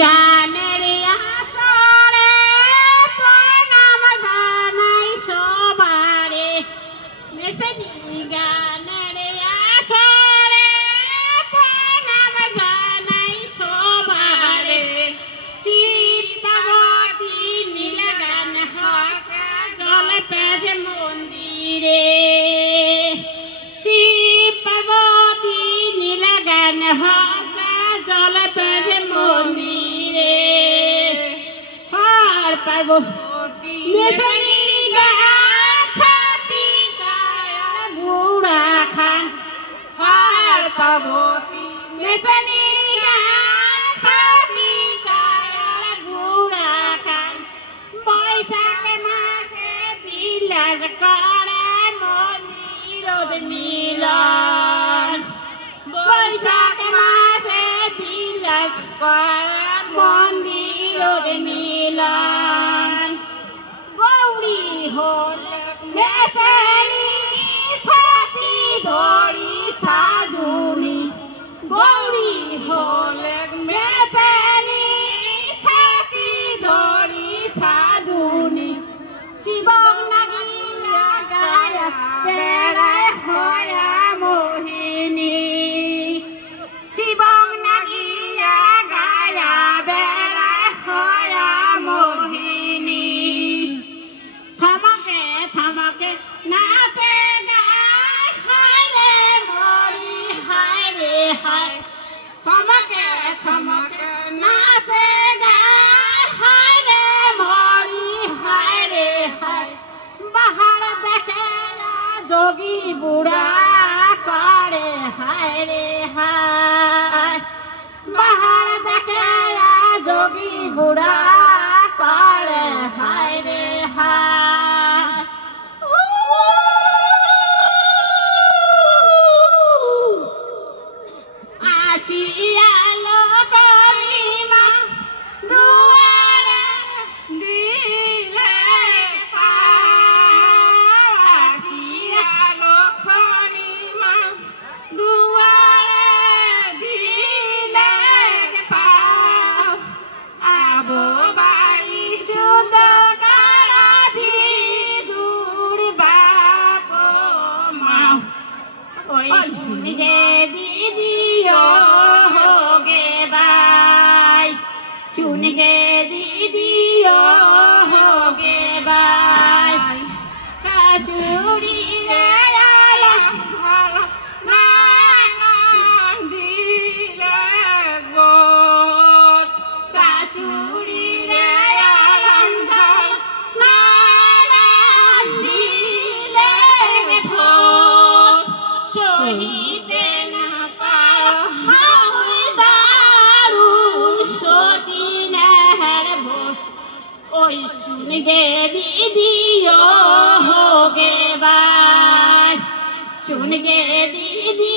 গানের আসরে প্রণাম জানাই সবারে মেসেনি গানের আসরে প্রণাম জানাই সবারে শিব পার্বতী নীলগান হাসে জল পেজে মন্দিরে শিব পার্বতী নীলগান হাসে জল পেজে মন্দিরে পার পার্বতী মেসেনি গাছাতি গায়া বুড়া খান পার পার্বতী মেসেনি গাছাতি গায়া বুড়া খান বৈশাখ মাসে বিলাস করে মন্দিরত মিলন বৈশাখ মাসে বিলাস করে মন্দিরত মিলন গৌরী হলে মেসেনি সাথী ধরি সাজুনি গৌরী হলে মেসেনি সাথী ধরি সাজুনি শিবং নাগিয়া গায়া বেড়ায় হয়া মোহিনী শিবং নাগিয়া গায়া বেড়ায় হয়া মোহিনী থমকে থমকে নাচে গায় হায় রে মরি হায় রে হায় থমকে থমকে নাচে গায় হায় রে মরি হায় রে হায় বাহার দেখে যোগী বুড়া করে হায় রে হায় বাহার দেখে যোগী বুড়া করে হায় রে হায় আসিয়া লোকরিমা দুয়ারে দিলে আসিয়া লোকরিমা দুয়ারে দিলে পাও আবো বাড়ি সুন্দর কারাধি দূর বাপ মাও ওই শুনগে দিদিও হোগে বাই শুনগে দিদিও হোগে বাই শাশুড়ি রে আলম ভালো নান দিলে গো শাশুড়ি রে আলম ভালো নান দিলে গো সহিতে না পারো হাউই দারুণ সতী নেহের ভোর ওই শুনগে দিদিও হোগে বাই শুনগে দিদি